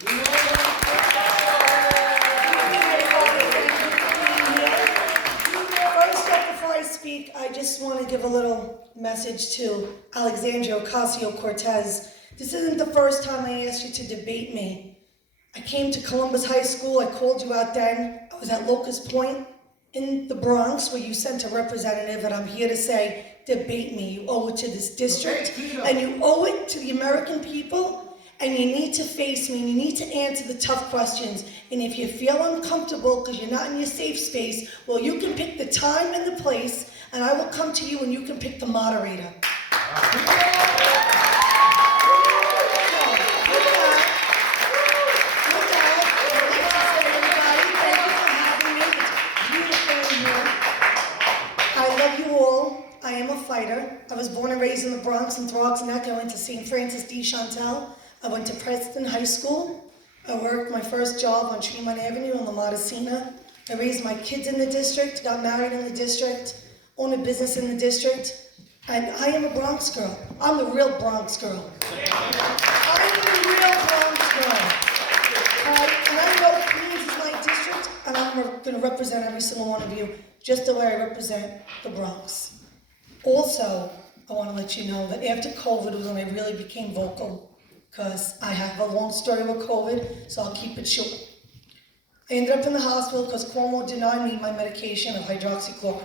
First up, before I speak, I just want to give a little message to Alexandria Ocasio-Cortez. This isn't the first time I asked you to debate me. I came to Columbus High School, I called you out then. I was at Locust Point in the Bronx where you sent a representative, and I'm here to say, debate me. You owe it to this district, and you owe it to the American people, and you need to face me, and you need to answer the tough questions. And if you feel uncomfortable because you're not in your safe space, well, you can pick the time and the place, and I will come to you and you can pick the moderator. I am a fighter. I was born and raised in the Bronx and Throgs Neck. I went to St. Francis de Chantal. I went to Preston High School. I worked my first job on Tremont Avenue in La Modestina. I raised my kids in the district, got married in the district, owned a business in the district, and I am a Bronx girl. I'm the real Bronx girl. I'm the real Bronx girl. And I know Queens is my district, and I'm going to represent every single one of you just the way I represent the Bronx. Also, I want to let you know that after COVID was when I really became vocal, because I have a long story with COVID, so I'll keep it short. I ended up in the hospital because Cuomo denied me my medication of hydroxychloroquine.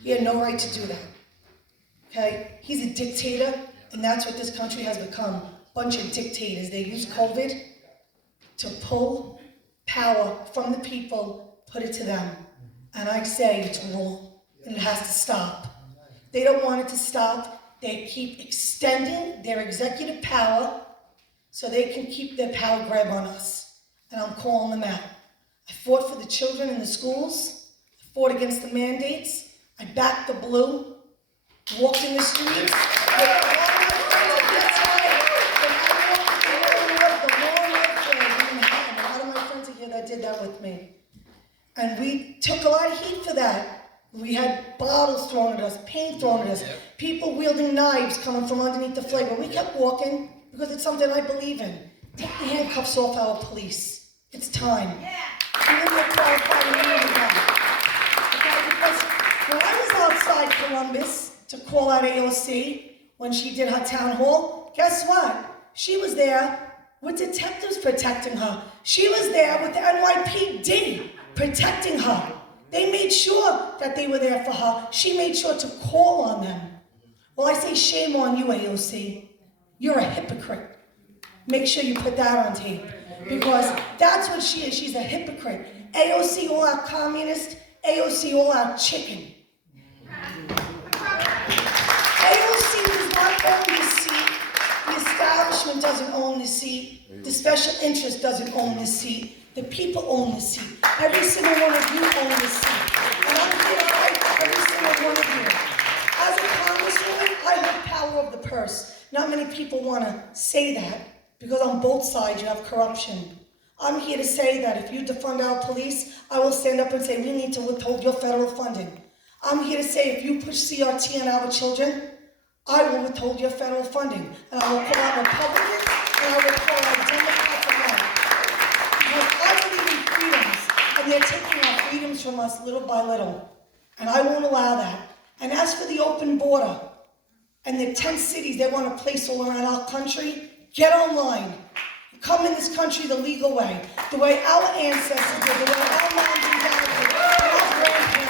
He had no right to do that. Okay? He's a dictator, and that's what this country has become. A bunch of dictators. They use COVID to pull power from the people, put it to them. And I say it's wrong, and it has to stop. They don't want it to stop. They keep extending their executive power so they can keep their power grab on us. And I'm calling them out. I fought for the children in the schools. I fought against the mandates. I backed the blue, walked in the streets. A lot of my friends are here that did that with me. And we took a lot of heat for that. We had bottles thrown at us, paint thrown at us, people wielding knives coming from underneath the flag, but we kept walking because it's something I believe in. Take the handcuffs off our police. It's time. Even though qualified immunity back. Okay, because when I was outside Columbus to call out AOC when she did her town hall, guess what? She was there with detectives protecting her. She was there with the NYPD protecting her. They made sure that they were there for her. She made sure to call on them. Well, I say shame on you, AOC. You're a hypocrite. Make sure you put that on tape. Because that's what she is. She's a hypocrite. AOC all out communist. AOC all out chicken. AOC does not own the seat. The establishment doesn't own the seat. The special interest doesn't own the seat. The people own the seat. Every single one of you own the seat. And I'm here to fight for every single one of you. As a congresswoman, I hold power of the purse. Not many people want to say that because on both sides you have corruption. I'm here to say that if you defund our police, I will stand up and say we need to withhold your federal funding. I'm here to say if you push CRT on our children, I will withhold your federal funding. And I will call out Republicans and I will call out Democrats alike. I believe in freedoms, and they're taking our freedoms from us little by little, and I won't allow that. And as for the open border and the 10 cities they want to place all around our country, get online. Come in this country the legal way, the way our ancestors did, the way our moms and dads did, our grandparents did,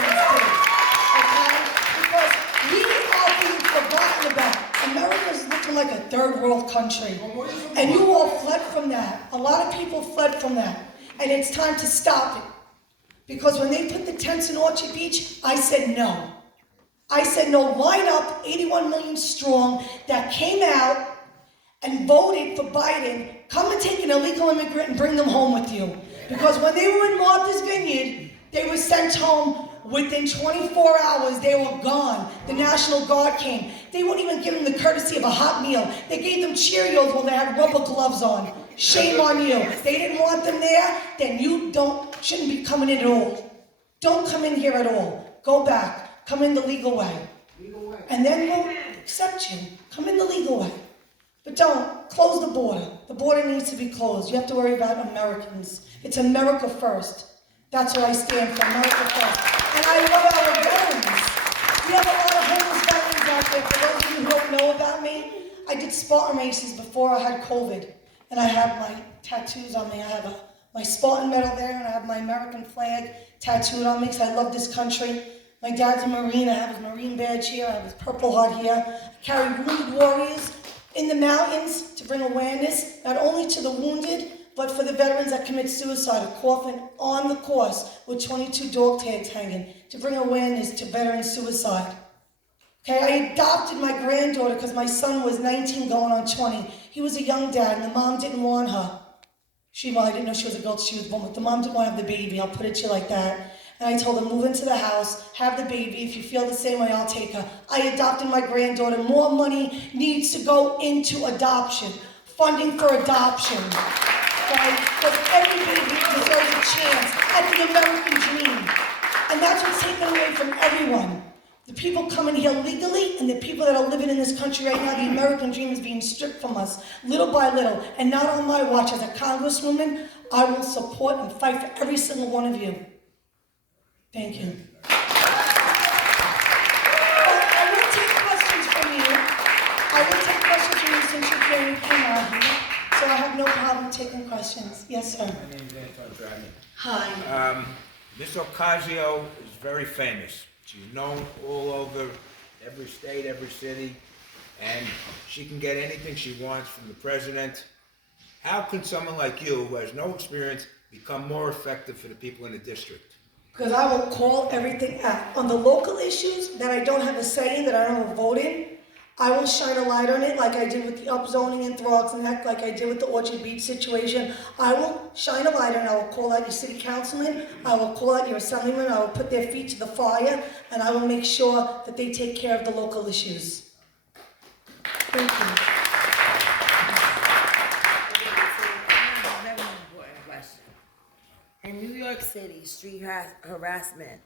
okay? Because we are being forgotten about. America's looking like a third world country. And you all fled from that. A lot of people fled from that. And it's time to stop it. Because when they put the tents in Orchard Beach, I said no. I said no, line up 81 million strong that came out and voted for Biden. Come and take an illegal immigrant and bring them home with you. Because when they were in Martha's Vineyard, they were sent home. Within 24 hours, they were gone. The National Guard came. They wouldn't even give them the courtesy of a hot meal. They gave them Cheerios while they had rubber gloves on. Shame on you. They didn't want them there, then you shouldn't be coming in at all. Don't come in here at all. Go back. Come in the legal way. And then we'll accept you. Come in the legal way. But don't. Close the border. The border needs to be closed. You have to worry about Americans. It's America first. That's what I stand for, America first. And I love our veterans. We have a lot of homeless veterans out there. For those of you who don't know about me, I did Spartan races before I had COVID. And I have my tattoos on me. I have my Spartan medal there, and I have my American flag tattooed on me because I love this country. My dad's a Marine. I have his Marine badge here. I have his Purple Heart here. I carry wounded warriors in the mountains to bring awareness, not only to the wounded, but for the veterans that commit suicide. A coffin on the course with 22 dog tags hanging to bring awareness to veteran suicide. Okay, I adopted my granddaughter because my son was 19 going on 20. He was a young dad and the mom didn't want her. I didn't know she was a girl till she was born, but the mom didn't want to have the baby. I'll put it to you like that. And I told her, move into the house, have the baby. If you feel the same way, I'll take her. I adopted my granddaughter. More money needs to go into adoption, funding for adoption. Right? Because every baby deserves a chance at the American dream. And that's what's taken away from everyone. The people coming here legally and the people that are living in this country right now, the American dream is being stripped from us little by little. And not on my watch. As a congresswoman, I will support and fight for every single one of you. Thank you. I will take questions from you. I will take questions from you since you're here and you came out here. So I have no problem taking questions. Yes, sir. My name is Anton Dragni. Hi. Ms. Ocasio is very famous. She's known all over every state, every city, and she can get anything she wants from the president. How can someone like you, who has no experience, become more effective for the people in the district? Because I will call everything out. On the local issues that I don't have a say in, that I don't have a vote in, I will shine a light on it like I did with the upzoning in Throgs and Neck, like I did with the Orchard Beach situation. I will shine a light on it. I will call out your city councilman. I will call out your assemblyman. I will put their feet to the fire, and I will make sure that they take care of the local issues. Thank you. In New York City, street harassment,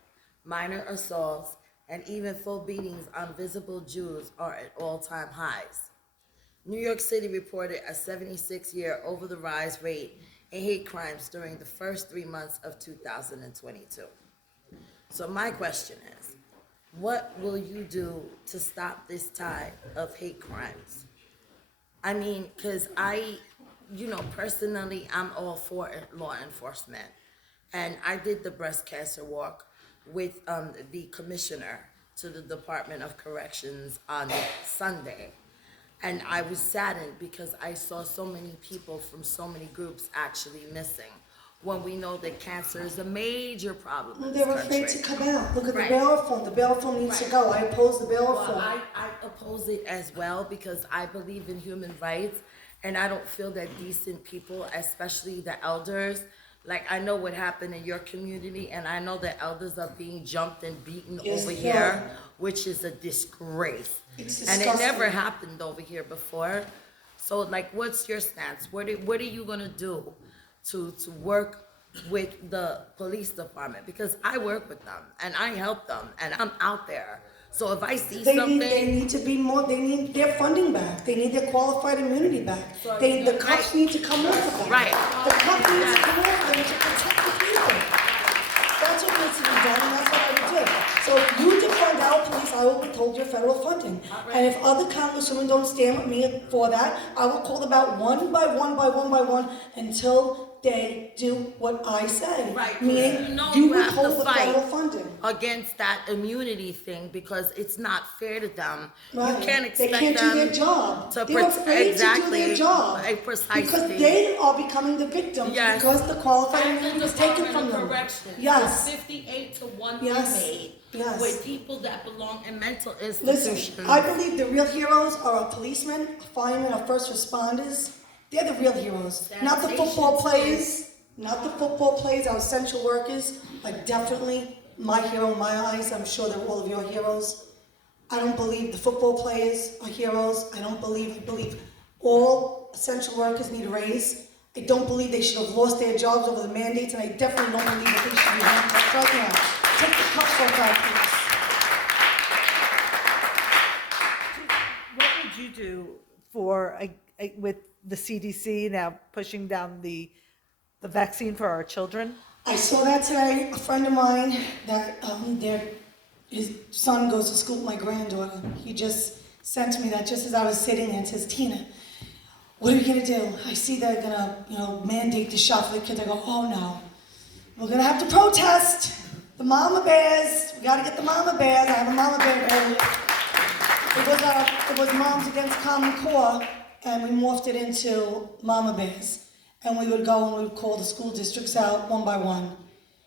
minor assaults, and even full beatings on visible Jews are at all-time highs. New York City reported a 76-year over-the-rise rate in hate crimes during the first 3 months of 2022. So my question is, what will you do to stop this tide of hate crimes? I mean, because personally, I'm all for law enforcement. And I did the breast cancer walk with the commissioner to the Department of Corrections on Sunday. And I was saddened because I saw so many people from so many groups actually missing, when we know that cancer is a major problem in this They're country. afraid to come out. Look at Right. the bail reform. The bail reform needs to Right. go. I oppose the bail Well, reform. I oppose it as well because I believe in human rights, and I don't feel that decent people, especially the elders, like I know what happened in your community, and I know that elders are being jumped and beaten Yes, over they here, are. which is a disgrace. It's And it disgusting. never happened over here before. So like, what's your stance? What are you gonna do to work with the police department? Because I work with them and I help them and I'm out there. So if I see something. They need to be more, they need their funding back. They need their qualified immunity back. So, The cops need to come off of them. Right. The cops need to come off of them to protect the people. That's what needs to be done, and that's what I would do. So if you defund our police, I will withhold your federal funding. And if other congresswomen don't stand with me for that, I will call them out one by one until they do what I say. Right, Meaning, you you have to withhold the federal fight funding. against that immunity thing because it's not fair to them. Right. You can't expect they can't them do their job. to They're afraid to do their job precisely. because they are becoming the victims Yes. because the qualified And immunity the was taken Department from of them. Corrections, Yes. 58 to 1 Yes. made Yes. with people that belong in mental Listen, institutions. I believe the real heroes are our policemen, our firemen, our first responders. They're the real heroes, not the football players. Not the football players, our essential workers are definitely my hero in my eyes. I'm sure they're all of your heroes. I don't believe the football players are heroes. I believe all essential workers need a raise. I don't believe they should have lost their jobs over the mandates, and I definitely don't believe that they should be handcuffed right now. Take the cuffs off our police. What would you do for with the CDC now pushing down the vaccine for our children? I saw that today. A friend of mine that his son goes to school with my granddaughter. He just sent me that just as I was sitting there and says, Tina, what are we gonna do? I see they're gonna, mandate the shot for the kids. I go, oh no. We're gonna have to protest. The mama bears. We gotta get the mama bears. I have a mama bear earlier. It was Moms Against Common Core, and we morphed it into mama bears. And we would go and we would call the school districts out one by one.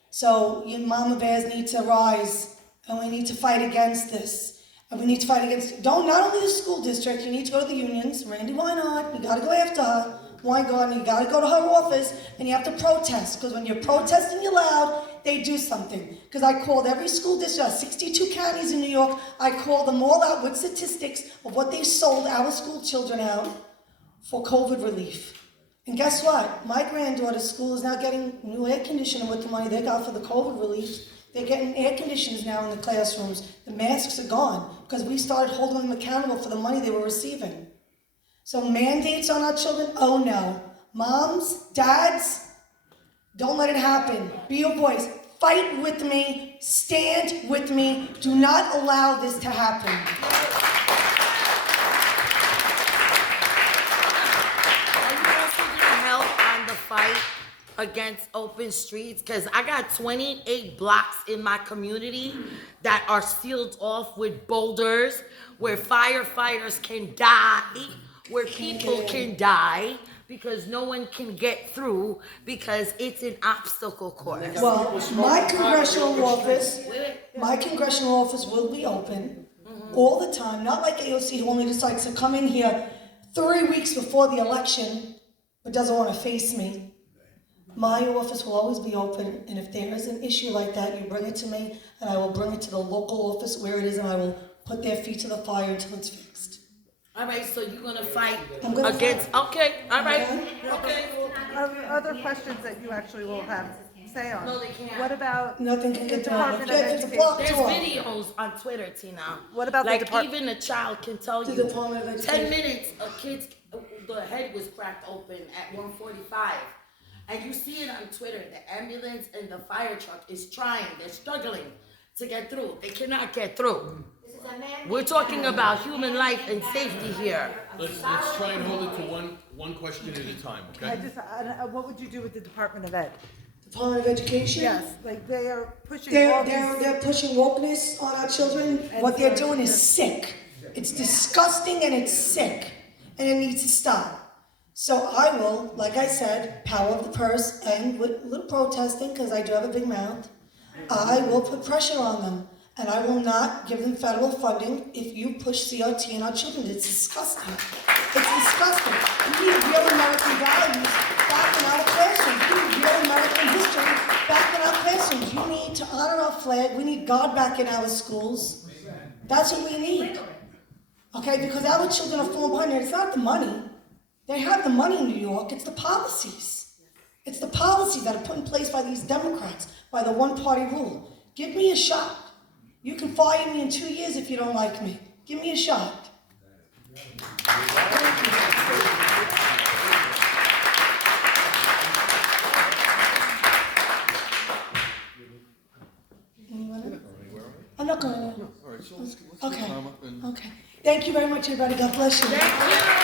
So you mama bears need to rise, and we need to fight against this. And we need to fight against, not only the school district, you need to go to the unions. Randy, why not? You gotta go after her. Why God? You gotta go to her office, and you have to protest. Because when you're protesting, you're loud, they do something. Because I called every school district, 62 counties in New York, I called them all out with statistics of what they sold our school children out for COVID relief. And guess what? My granddaughter's school is now getting new air conditioning with the money they got for the COVID relief. They're getting air conditioners now in the classrooms. The masks are gone because we started holding them accountable for the money they were receiving. So mandates on our children? Oh no. Moms, dads, don't let it happen. Be a voice. Fight with me. Stand with me. Do not allow this to happen. Fight against open streets, because I got 28 blocks in my community that are sealed off with boulders, where firefighters can die, where people can die because no one can get through because it's an obstacle course. Well, my congressional office will be open all the time, not like AOC who only decides to come in here 3 weeks before the election but doesn't want to face me. My office will always be open, and if there is an issue like that, you bring it to me, and I will bring it to the local office where it is, and I will put their feet to the fire until it's fixed. All right, so you're gonna fight I'm gonna against? fight. Okay, all right, Okay. okay. Other questions that you actually will have say on? No, they can't. What about Nothing can get through. Department of It's a block There's tour. videos on Twitter, Tina. What about the like Department? even a child can tell The you. Department of 10 Education. minutes, a kid's the head was cracked open at 1:45, and you see it on Twitter. The ambulance and the fire truck is trying. They're struggling to get through. They cannot get through. We're talking about human life and safety here. Let's try and hold it to one question at a time, okay? What would you do with the Department of Ed? Department of Education? Yes, like they are pushing all these. They're pushing wokeness on our children. What they're doing is sick. It's disgusting and it's sick. And it needs to stop. So I will, like I said, power of the purse and with a little protesting, because I do have a big mouth, I will put pressure on them. And I will not give them federal funding if you push CRT on our children. It's disgusting. It's disgusting. We need real American values back in our classrooms. We need real American history back in our classrooms. You need to honor our flag. We need God back in our schools. That's what we need. Okay, because our children are falling behind. And it's not the money. They have the money in New York. It's the policies. It's the policies that are put in place by these Democrats, by the one-party rule. Give me a shot. You can fire me in 2 years if you don't like me. Give me a shot. I'm not going to. All right, so let's Okay. calm up and. Okay. Thank you very much, everybody. God bless you. Thank you.